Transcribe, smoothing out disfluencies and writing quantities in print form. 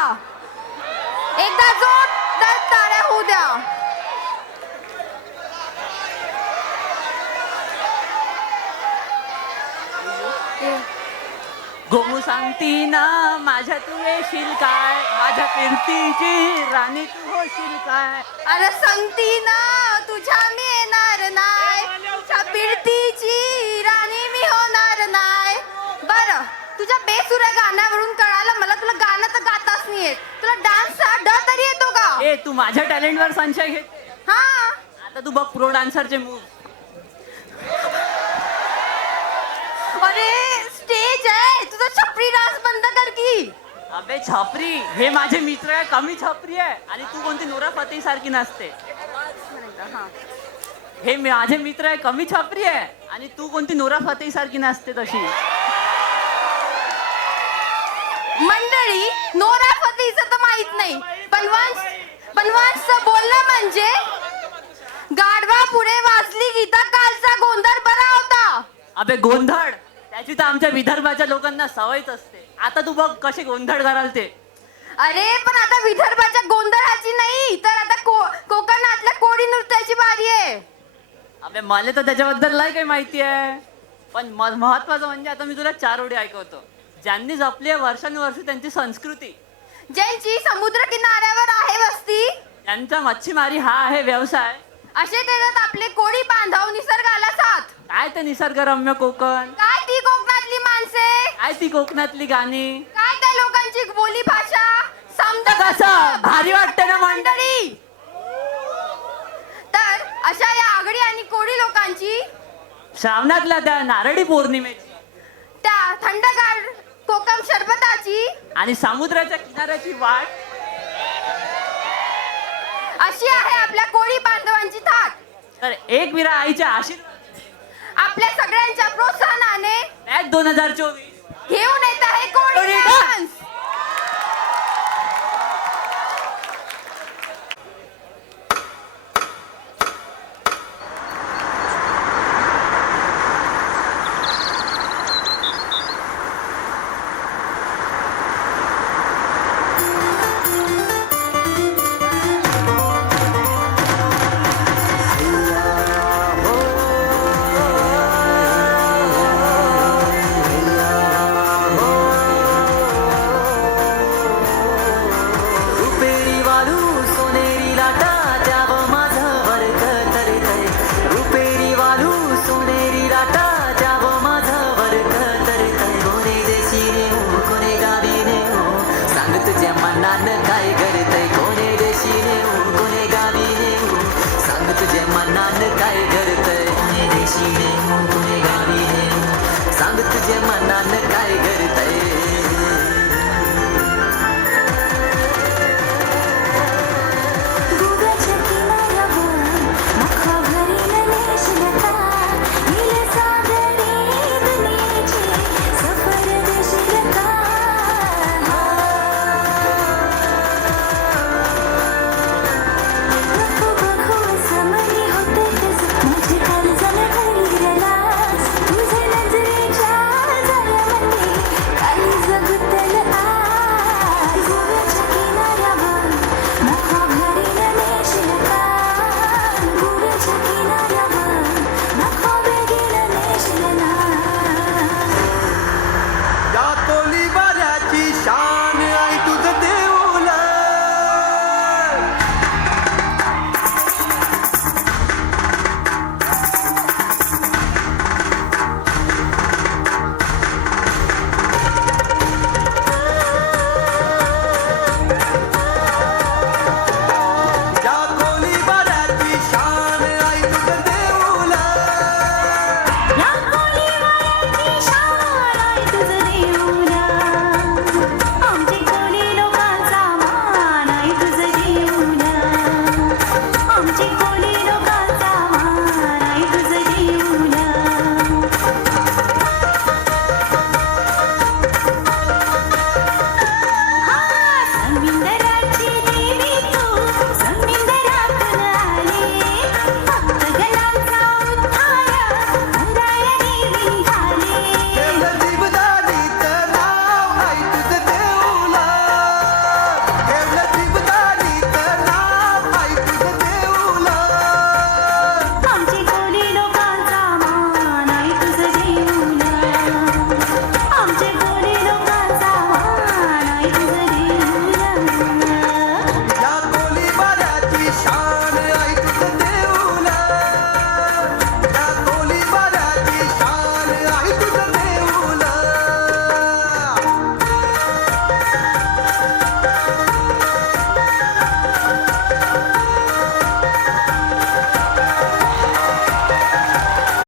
द्या. एकदा जोरदार टाळ्या होऊ द्या. गोमू सांगती ना माझ्या तू येशील काय, माझ्या कीर्तीची राणी तू होशील काय. अरे सांगती ना तुझ्या मी येणार नाही, तुझ्या पिरतीची राणी मी होणार नाही. बरं, तुझ्या बेसुऱ्या गाण्यावरून कळालं मला तुला गाणं तर गाताच नाही येत. तुला डान्सचा ड तरी येतो का? ए तू माझ्या टॅलेंटवर संशय घेते. हा, आता तू बघ प्रो डान्सरचे मूव. अरे स्टेज आहे, तुझा छपरी डान्स बंद कर की. अबे छपरी, हे माझे मित्र आहे, कमी छपरी आहे. आणि तू कोणती नोरा फतेही सारखी नसते. हे माझे मित्र आहे, कमी छपरी आहे. आणि तू कोणती नोरा फतेही सारखी नसते तशी. मंडळी, नोरा फतेहीचं तर माहित नाही, पण वंशचं बोलणं म्हणजे गाढवा पुढे वाचली गीता, कालचा गोंधळ बरा होता. अबे गोंधळ, त्याची तर आमच्या विदर्भाच्या लोकांना सवयच असते. आता तू बघ कसे गोंधळ कराल ते. अरे पण आता विदर्भाच्या गोंधळाची नाही, तर आता कोकणातल्या कोळी नृत्याची बारी आहे. अबे मला तर त्याच्याबद्दल नाही काही माहिती आहे. पण महत्वाचं म्हणजे आता मी तुला 4 ओळी ऐकवतो. ज्यांनी जपली आहे वर्षानुवर्ष त्यांची संस्कृती, ज्यांची समुद्र किनाऱ्यावर आहे वस्ती, त्यांचा मच्छीमारी हा आहे व्यवसाय, असे देतात आपले कोळी बांधव निसर्गाला साथ. काय ते निसर्गरम्य कोकण, काय ती कोकणातली माणसे, काय ती कोकणातली गाणी, काय त्या लोकांची बोली भाषा समजा कसं भारी वाटतं ना मंडळी. तर अशा या आगडी आणि कोळी लोकांची श्रावणातल्या त्या नारळी पौर्णिमेची, त्या थंडगार कोकम शरबताची आणि समुद्राच्या किनाऱ्याची वाट, अशी आहे आपल्या कोळी बांधवांची थाट. तर एक विरा आईच्या आशीर्वाद आपल्या सगळ्यांच्या प्रोत्साहनाने मॅच 2024 घेऊन येत आहे कोळी कोळी डान्स.